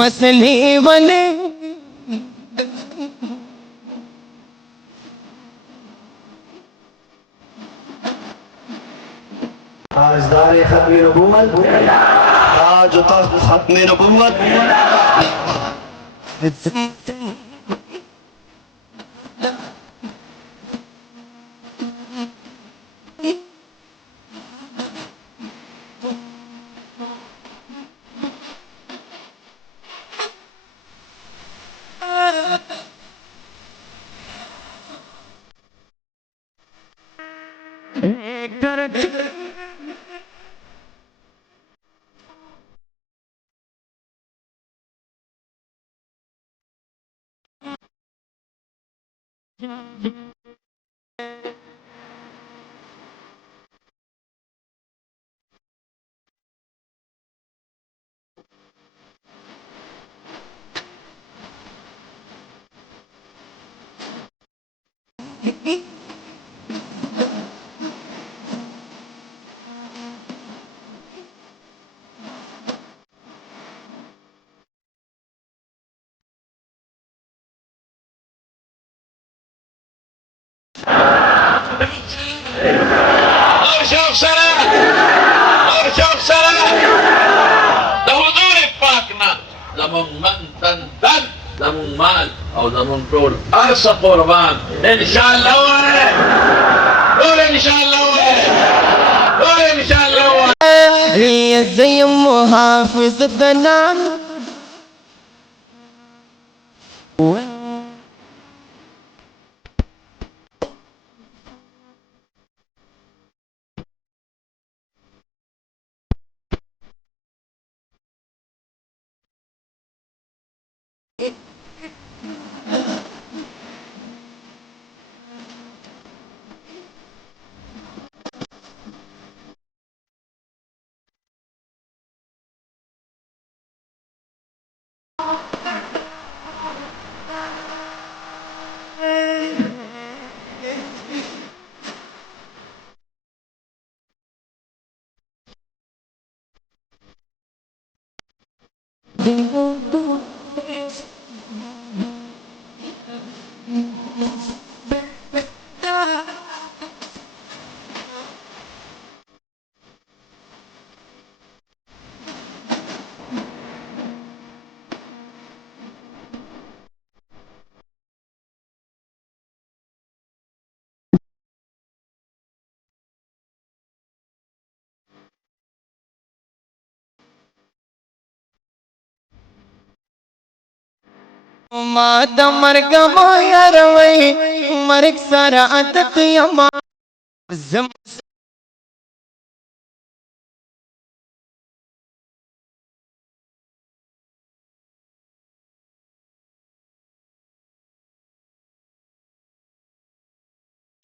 मसले वाले ताजदार खत्म नबूवत, ताज तख्त खत्म नबूवत। ارشف سره ارشف سره د حضور پاکنا زمون من تن زمون مال او زمون ټول ارس قربان ان شاء الله ټول ان شاء الله ټول ان شاء الله يا زي محافظ الدنا ما د مرګ ما یاروي مرګ سره عادت یما زم